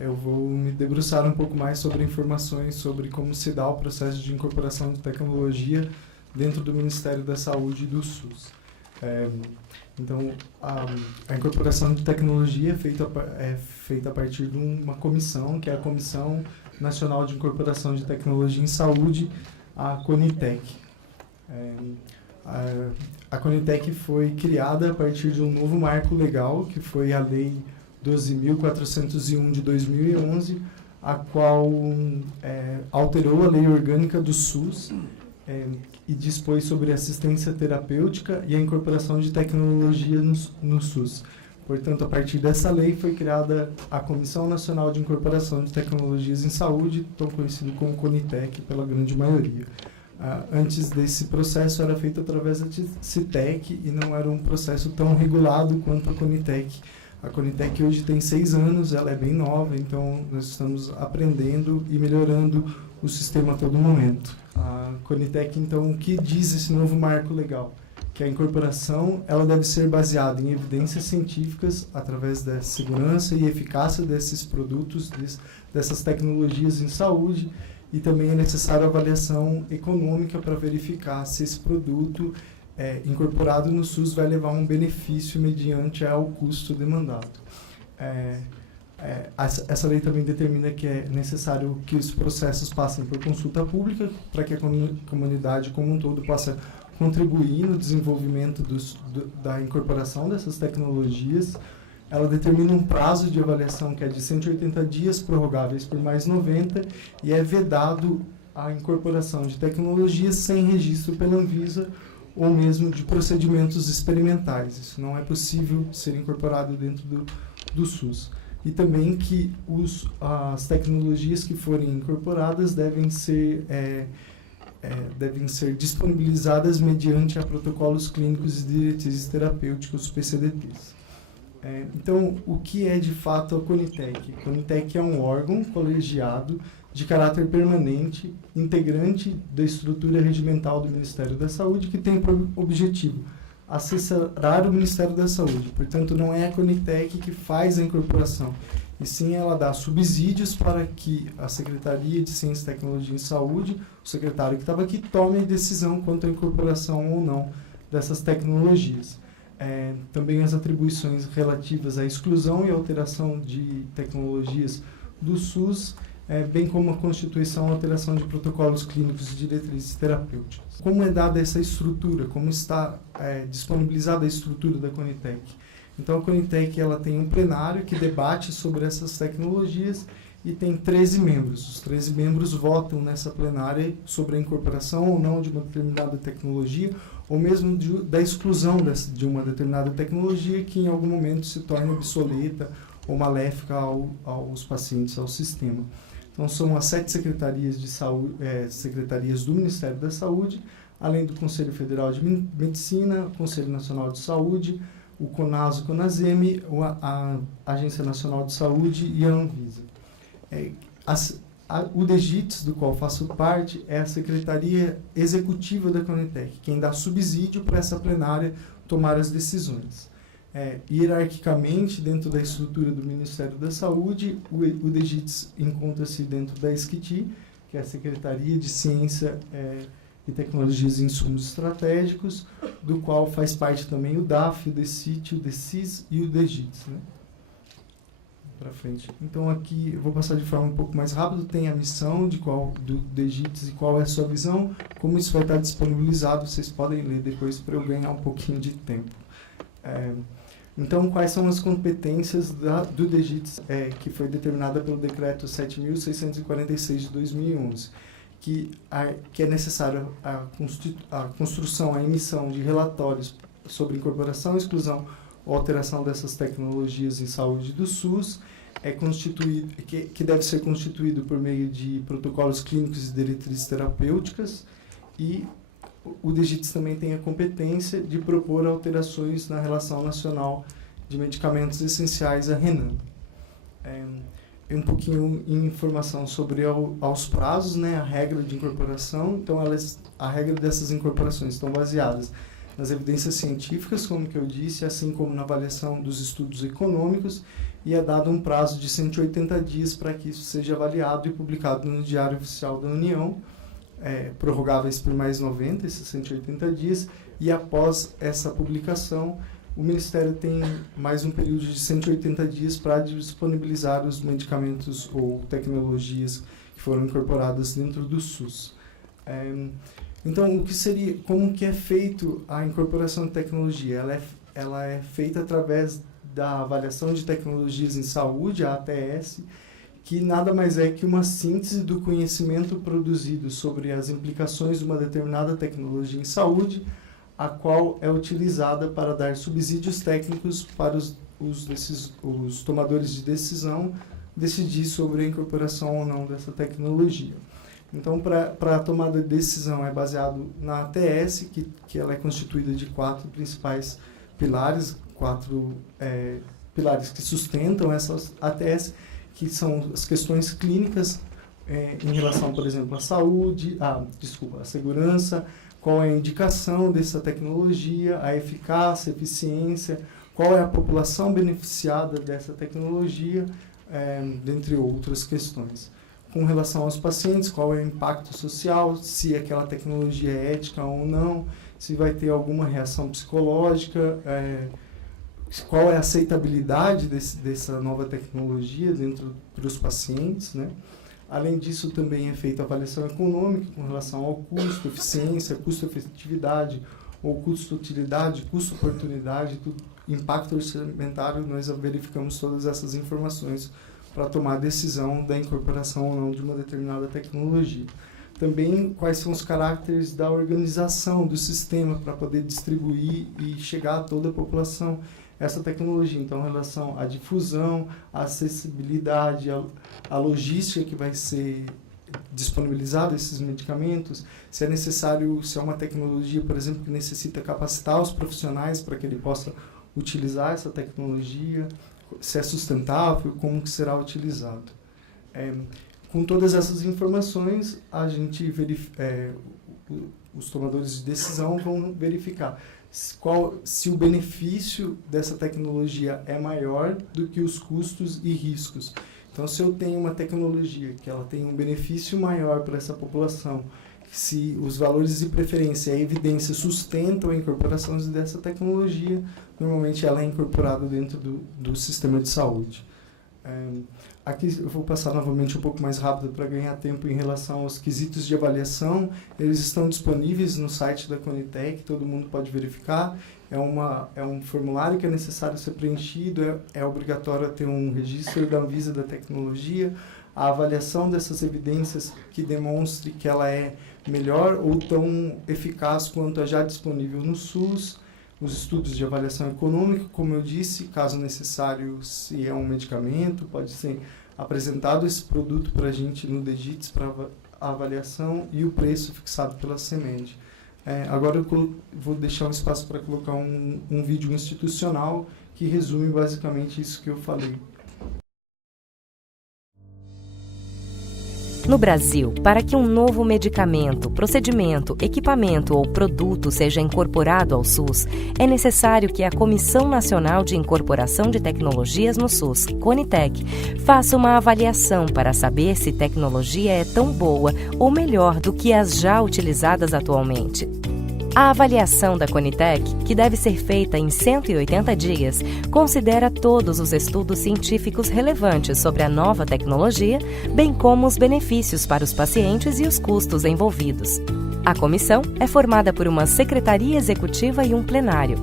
eu vou me debruçar um pouco mais sobre informações sobre como se dá o processo de incorporação de tecnologia dentro do Ministério da Saúde e do SUS. Então, a incorporação de tecnologia é feita a partir de uma comissão, que é a Comissão Nacional de Incorporação de Tecnologia em Saúde, a CONITEC. A CONITEC foi criada a partir de um novo marco legal, que foi a Lei 12.401 de 2011, a qual alterou a Lei Orgânica do SUS e dispôs sobre assistência terapêutica e a incorporação de tecnologia no SUS. Portanto, a partir dessa lei foi criada a Comissão Nacional de Incorporação de Tecnologias em Saúde, tão conhecido como CONITEC pela grande maioria. Antes desse processo era feito através da CITEC e não era um processo tão regulado quanto a CONITEC. A CONITEC hoje tem 6 anos, ela é bem nova, então nós estamos aprendendo e melhorando o sistema a todo momento. A CONITEC, então, o que diz esse novo marco legal? Que a incorporação ela deve ser baseada em evidências científicas através da segurança e eficácia desses produtos, dessas tecnologias em saúde, e também é necessária avaliação econômica para verificar se esse produto incorporado no SUS vai levar um benefício mediante ao custo demandado. Essa lei também determina que é necessário que os processos passem por consulta pública para que a comunidade como um todo possa contribuir no desenvolvimento da incorporação dessas tecnologias. Ela determina um prazo de avaliação que é de 180 dias, prorrogáveis por mais 90, e é vedado a incorporação de tecnologias sem registro pela Anvisa ou mesmo de procedimentos experimentais. Isso não é possível ser incorporado dentro do SUS. E também que as tecnologias que forem incorporadas devem ser disponibilizadas mediante a protocolos clínicos e diretrizes terapêuticos, PCDTs. Então, o que é de fato a CONITEC? A CONITEC é um órgão colegiado de caráter permanente, integrante da estrutura regimental do Ministério da Saúde, que tem por objetivo assessorar o Ministério da Saúde. Portanto, não é a CONITEC que faz a incorporação, e sim ela dá subsídios para que a Secretaria de Ciência, Tecnologia e Saúde, o secretário que estava aqui, tome a decisão quanto à incorporação ou não dessas tecnologias. Também as atribuições relativas à exclusão e alteração de tecnologias do SUS, bem como a constituição e alteração de protocolos clínicos e diretrizes terapêuticas. Como é dada essa estrutura? Como está disponibilizada a estrutura da CONITEC? Então, a CONITEC ela tem um plenário que debate sobre essas tecnologias e tem 13 membros. Os 13 membros votam nessa plenária sobre a incorporação ou não de uma determinada tecnologia, ou mesmo da exclusão de uma determinada tecnologia que em algum momento se torne obsoleta ou maléfica aos pacientes, ao sistema. Então, são as 7 secretarias de saúde, secretarias do Ministério da Saúde, além do Conselho Federal de Medicina, o Conselho Nacional de Saúde, o CONAS, o CONASEM, a Agência Nacional de Saúde e a Anvisa. O DEGITS, do qual faço parte, é a Secretaria Executiva da CONITEC, quem dá subsídio para essa plenária tomar as decisões. Hierarquicamente, dentro da estrutura do Ministério da Saúde, o DEGITS encontra-se dentro da SCTI, que é a Secretaria de Ciência e Tecnologias e Insumos Estratégicos, do qual faz parte também o DAF, o DECIT, o DECIS e o DEGITS, né? Para frente. Então, aqui eu vou passar de forma um pouco mais rápida. Tem a missão do DEGITS e qual é a sua visão. Como isso vai estar disponibilizado, vocês podem ler depois para eu ganhar um pouquinho de tempo. Então, quais são as competências do DEGITS, que foi determinada pelo Decreto 7.646 de 2011, que é necessário a construção, a emissão de relatórios sobre incorporação, exclusão ou alteração dessas tecnologias em saúde do SUS, que deve ser constituído por meio de protocolos clínicos e diretrizes terapêuticas, e o DEGITS também tem a competência de propor alterações na Relação Nacional de Medicamentos Essenciais, a RENAM. Um pouquinho de informação sobre aos prazos, né, a regra de incorporação. Então, a regra dessas incorporações estão baseadas nas evidências científicas, como que eu disse, assim como na avaliação dos estudos econômicos, e é dado um prazo de 180 dias para que isso seja avaliado e publicado no Diário Oficial da União, prorrogáveis por mais 90, esses 180 dias, e após essa publicação, o Ministério tem mais um período de 180 dias para disponibilizar os medicamentos ou tecnologias que foram incorporadas dentro do SUS. Então, como que é feito a incorporação de tecnologia? Ela é feita através da avaliação de tecnologias em saúde, a ATS, que nada mais é que uma síntese do conhecimento produzido sobre as implicações de uma determinada tecnologia em saúde, a qual é utilizada para dar subsídios técnicos para os tomadores de decisão decidir sobre a incorporação ou não dessa tecnologia. Então, para a tomada de decisão é baseado na ATS, que ela é constituída de 4 principais pilares, 4 pilares que sustentam essas ATS, que são as questões clínicas em relação, por exemplo, à saúde, à segurança, qual é a indicação dessa tecnologia, a eficácia, a eficiência, qual é a população beneficiada dessa tecnologia, dentre outras questões. Com relação aos pacientes, qual é o impacto social, se aquela tecnologia é ética ou não, se vai ter alguma reação psicológica, qual é a aceitabilidade dessa nova tecnologia dentro dos pacientes, né? Além disso, também é feita a avaliação econômica com relação ao custo, eficiência, custo-efetividade, ou custo-utilidade, custo-oportunidade, impacto orçamentário. Nós verificamos todas essas informações para tomar a decisão da incorporação ou não de uma determinada tecnologia. Também quais são os caracteres da organização do sistema para poder distribuir e chegar a toda a população essa tecnologia. Então, em relação à difusão, à acessibilidade, à logística que vai ser disponibilizada esses medicamentos, se é necessário, se é uma tecnologia, por exemplo, que necessita capacitar os profissionais para que ele possa utilizar essa tecnologia, se é sustentável, como que será utilizado. Com todas essas informações, a gente os tomadores de decisão vão verificar se o benefício dessa tecnologia é maior do que os custos e riscos. Então, se eu tenho uma tecnologia que ela tem um benefício maior para essa população, se os valores de preferência e a evidência sustentam a incorporação dessa tecnologia, normalmente ela é incorporada dentro do sistema de saúde. Aqui eu vou passar novamente um pouco mais rápido para ganhar tempo em relação aos quesitos de avaliação. Eles estão disponíveis no site da Conitec, todo mundo pode verificar. É um formulário que é necessário ser preenchido, é obrigatório ter um registro da Anvisa da tecnologia, a avaliação dessas evidências que demonstre que ela é melhor ou tão eficaz quanto a já disponível no SUS, os estudos de avaliação econômica, como eu disse, caso necessário, se é um medicamento, pode ser apresentado esse produto para a gente no DGITS para avaliação e o preço fixado pela CEMED. Agora eu vou deixar um espaço para colocar um vídeo institucional que resume basicamente isso que eu falei. No Brasil, para que um novo medicamento, procedimento, equipamento ou produto seja incorporado ao SUS, é necessário que a Comissão Nacional de Incorporação de Tecnologias no SUS, Conitec, faça uma avaliação para saber se tecnologia é tão boa ou melhor do que as já utilizadas atualmente. A avaliação da Conitec, que deve ser feita em 180 dias, considera todos os estudos científicos relevantes sobre a nova tecnologia, bem como os benefícios para os pacientes e os custos envolvidos. A comissão é formada por uma secretaria executiva e um plenário.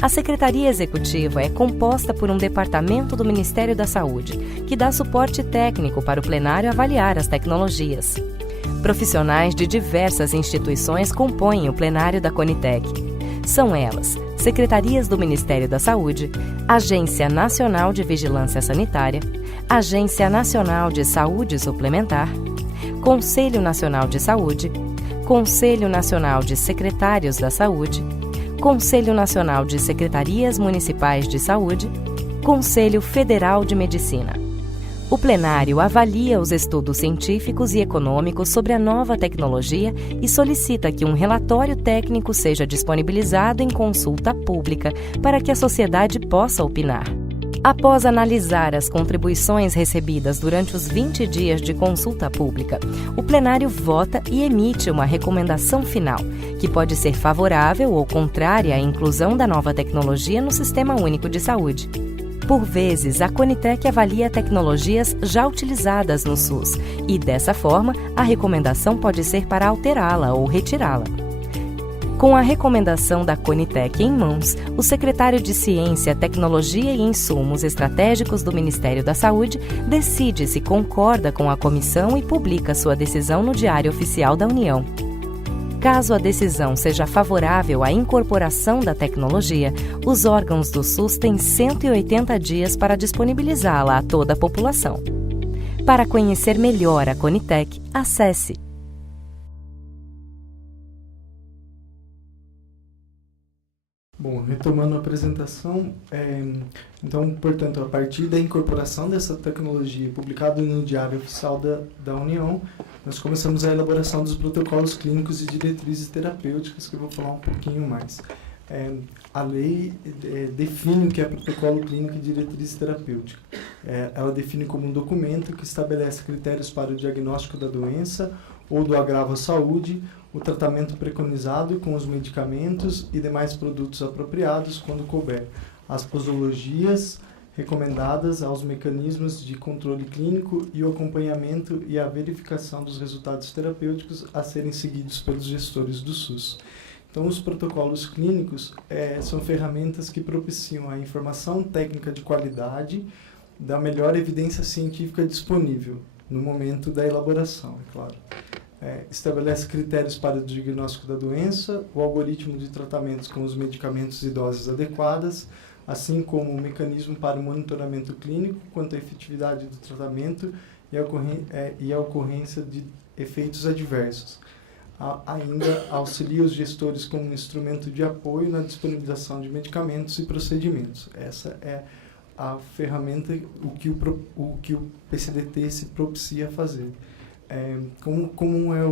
A Secretaria Executiva é composta por um departamento do Ministério da Saúde, que dá suporte técnico para o plenário avaliar as tecnologias. Profissionais de diversas instituições compõem o plenário da Conitec. São elas: Secretarias do Ministério da Saúde, Agência Nacional de Vigilância Sanitária, Agência Nacional de Saúde Suplementar, Conselho Nacional de Saúde, Conselho Nacional de Secretários da Saúde, Conselho Nacional de Secretarias Municipais de Saúde, Conselho Federal de Medicina. O plenário avalia os estudos científicos e econômicos sobre a nova tecnologia e solicita que um relatório técnico seja disponibilizado em consulta pública para que a sociedade possa opinar. Após analisar as contribuições recebidas durante os 20 dias de consulta pública, o plenário vota e emite uma recomendação final, que pode ser favorável ou contrária à inclusão da nova tecnologia no Sistema Único de Saúde. Por vezes, a Conitec avalia tecnologias já utilizadas no SUS e, dessa forma, a recomendação pode ser para alterá-la ou retirá-la. Com a recomendação da Conitec em mãos, o secretário de Ciência, Tecnologia e Insumos Estratégicos do Ministério da Saúde decide se concorda com a comissão e publica sua decisão no Diário Oficial da União. Caso a decisão seja favorável à incorporação da tecnologia, os órgãos do SUS têm 180 dias para disponibilizá-la a toda a população. Para conhecer melhor a Conitec, acesse. Bom, retomando a apresentação, então, portanto, a partir da incorporação dessa tecnologia publicada no Diário Oficial da União, nós começamos a elaboração dos protocolos clínicos e diretrizes terapêuticas, que eu vou falar um pouquinho mais. A lei define o que é protocolo clínico e diretriz terapêutica. Ela define como um documento que estabelece critérios para o diagnóstico da doença ou do agravo à saúde, o tratamento preconizado com os medicamentos e demais produtos apropriados quando couber, as posologias recomendadas aos mecanismos de controle clínico e o acompanhamento e a verificação dos resultados terapêuticos a serem seguidos pelos gestores do SUS. Então, os protocolos clínicos são ferramentas que propiciam a informação técnica de qualidade da melhor evidência científica disponível no momento da elaboração, é claro. Estabelece critérios para o diagnóstico da doença, o algoritmo de tratamentos com os medicamentos e doses adequadas, assim como o mecanismo para o monitoramento clínico quanto à efetividade do tratamento e a ocorrência de efeitos adversos. Ainda auxilia os gestores como um instrumento de apoio na disponibilização de medicamentos e procedimentos. Essa é a ferramenta, o que o PCDT se propicia a fazer. Como é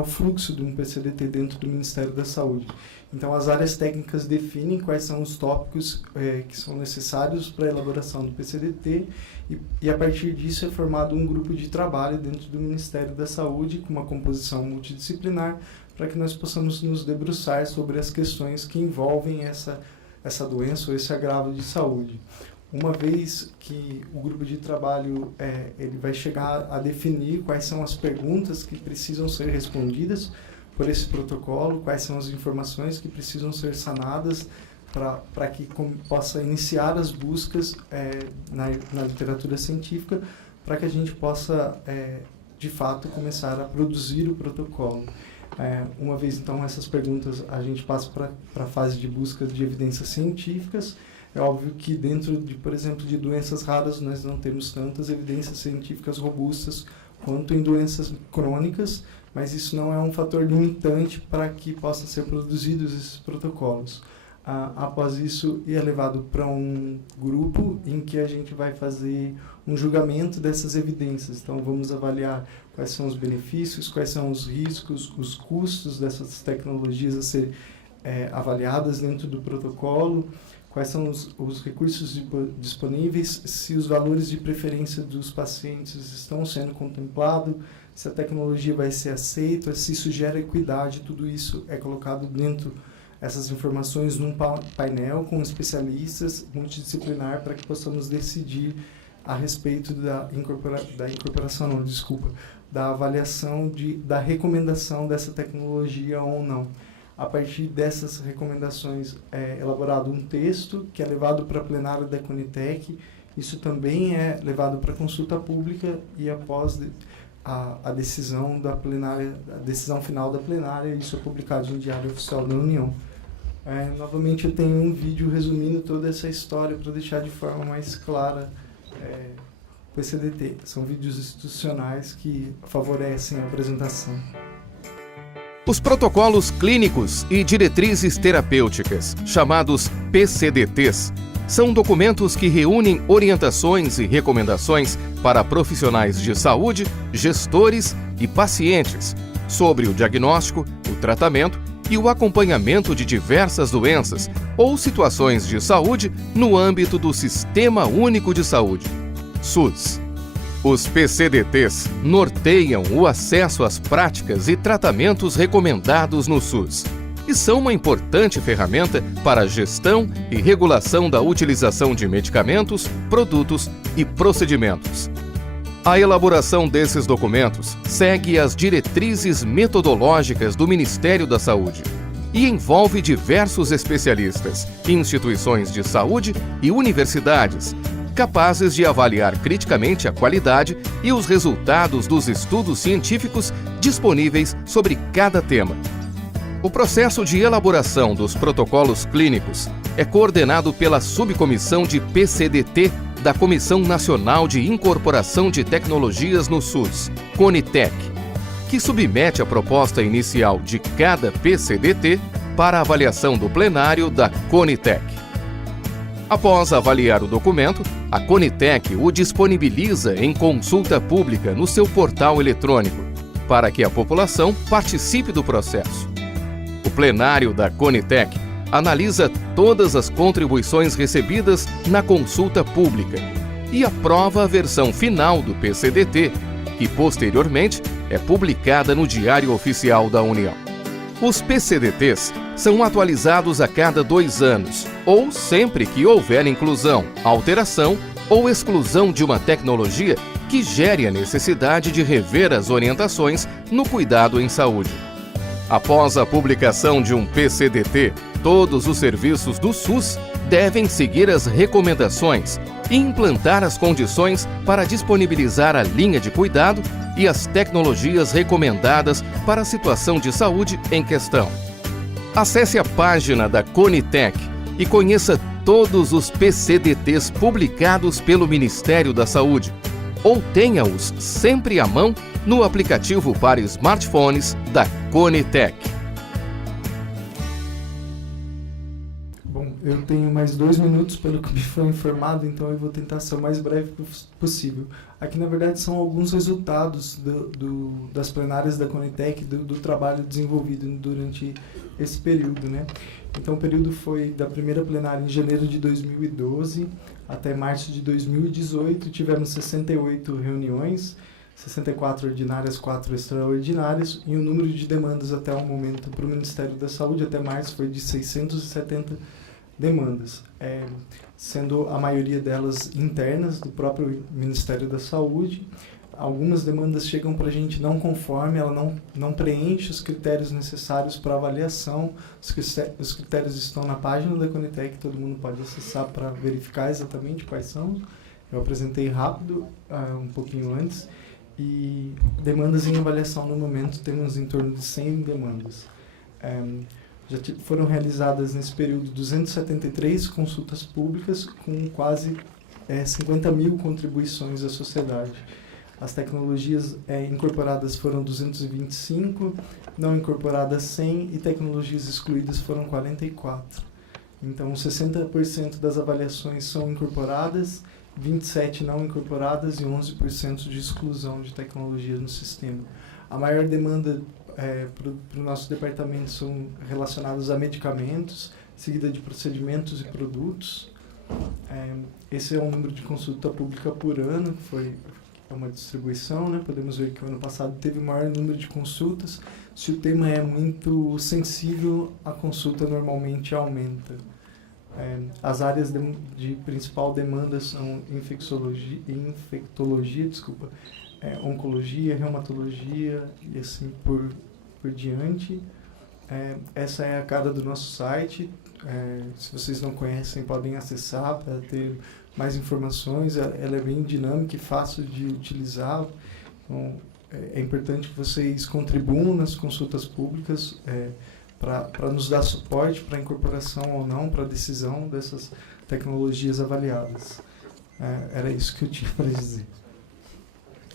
o fluxo de um PCDT dentro do Ministério da Saúde. Então, as áreas técnicas definem quais são os tópicos que são necessários para a elaboração do PCDT e, a partir disso, é formado um grupo de trabalho dentro do Ministério da Saúde com uma composição multidisciplinar para que nós possamos nos debruçar sobre as questões que envolvem essa doença ou esse agravo de saúde. Uma vez que o grupo de trabalho ele vai chegar a definir quais são as perguntas que precisam ser respondidas por esse protocolo, quais são as informações que precisam ser sanadas para que possa iniciar as buscas na literatura científica, para que a gente possa, de fato, começar a produzir o protocolo. Uma vez, então, essas perguntas, a gente passa para a fase de busca de evidências científicas. É óbvio que dentro, por exemplo, de doenças raras, nós não temos tantas evidências científicas robustas quanto em doenças crônicas, mas isso não é um fator limitante para que possam ser produzidos esses protocolos. Após isso, é levado para um grupo em que a gente vai fazer um julgamento dessas evidências. Então, vamos avaliar quais são os benefícios, quais são os riscos, os custos dessas tecnologias a serem avaliadas dentro do protocolo, quais são os recursos disponíveis, se os valores de preferência dos pacientes estão sendo contemplados, se a tecnologia vai ser aceita, se isso gera equidade, tudo isso é colocado dentro, essas informações, num painel com especialistas multidisciplinar para que possamos decidir a respeito da avaliação da recomendação dessa tecnologia ou não. A partir dessas recomendações é elaborado um texto que é levado para a plenária da Conitec. Isso também é levado para consulta pública e após a decisão da plenária, a decisão final da plenária, isso é publicado no Diário Oficial da União. Novamente eu tenho um vídeo resumindo toda essa história para deixar de forma mais clara o PCDT. São vídeos institucionais que favorecem a apresentação. Os protocolos clínicos e diretrizes terapêuticas, chamados PCDTs, são documentos que reúnem orientações e recomendações para profissionais de saúde, gestores e pacientes sobre o diagnóstico, o tratamento e o acompanhamento de diversas doenças ou situações de saúde no âmbito do Sistema Único de Saúde, SUS. Os PCDTs norteiam o acesso às práticas e tratamentos recomendados no SUS e são uma importante ferramenta para a gestão e regulação da utilização de medicamentos, produtos e procedimentos. A elaboração desses documentos segue as diretrizes metodológicas do Ministério da Saúde e envolve diversos especialistas, instituições de saúde e universidades, capazes de avaliar criticamente a qualidade e os resultados dos estudos científicos disponíveis sobre cada tema. O processo de elaboração dos protocolos clínicos é coordenado pela Subcomissão de PCDT da Comissão Nacional de Incorporação de Tecnologias no SUS, CONITEC, que submete a proposta inicial de cada PCDT para avaliação do plenário da CONITEC. Após avaliar o documento, a CONITEC o disponibiliza em consulta pública no seu portal eletrônico, para que a população participe do processo. O plenário da CONITEC analisa todas as contribuições recebidas na consulta pública e aprova a versão final do PCDT, que posteriormente é publicada no Diário Oficial da União. Os PCDTs são atualizados a cada 2 anos, ou sempre que houver inclusão, alteração ou exclusão de uma tecnologia que gere a necessidade de rever as orientações no cuidado em saúde. Após a publicação de um PCDT, todos os serviços do SUS devem seguir as recomendações e implantar as condições para disponibilizar a linha de cuidado e as tecnologias recomendadas para a situação de saúde em questão. Acesse a página da CONITEC e conheça todos os PCDTs publicados pelo Ministério da Saúde, ou tenha-os sempre à mão no aplicativo para smartphones da CONITEC. Bom, eu tenho mais 2 minutos pelo que me foi informado, então eu vou tentar ser o mais breve possível. Aqui, na verdade, são alguns resultados das plenárias da CONITEC, do trabalho desenvolvido durante esse período, né? Então, o período foi da primeira plenária em janeiro de 2012 até março de 2018. Tivemos 68 reuniões, 64 ordinárias, 4 extraordinárias, e o número de demandas até o momento para o Ministério da Saúde até março foi de 670 demandas, sendo a maioria delas internas do próprio Ministério da Saúde. Algumas demandas chegam para a gente não conforme, ela não preenche os critérios necessários para avaliação. Os critérios estão na página da CONITEC, todo mundo pode acessar para verificar exatamente quais são. Eu apresentei rápido, um pouquinho antes. E demandas em avaliação no momento, temos em torno de 100 demandas. Já foram realizadas nesse período 273 consultas públicas com quase 50 mil contribuições à sociedade. As tecnologias incorporadas foram 225, não incorporadas 100 e tecnologias excluídas foram 44. Então, 60% das avaliações são incorporadas, 27% não incorporadas e 11% de exclusão de tecnologia no sistema. A maior demanda para o nosso departamento são relacionados a medicamentos, seguida de procedimentos e produtos. Esse é o número de consulta pública por ano, que foi uma distribuição, né? Podemos ver que o ano passado teve o maior número de consultas. Se o tema é muito sensível, a consulta normalmente aumenta. As áreas de principal demanda são infectologia, oncologia, reumatologia e assim por diante. Essa é a cara do nosso site. Se vocês não conhecem, podem acessar para ter mais informações. Ela é bem dinâmica e fácil de utilizar. Então, é importante que vocês contribuam nas consultas públicas para nos dar suporte para a incorporação ou não, para a decisão dessas tecnologias avaliadas. Era isso que eu tinha para dizer.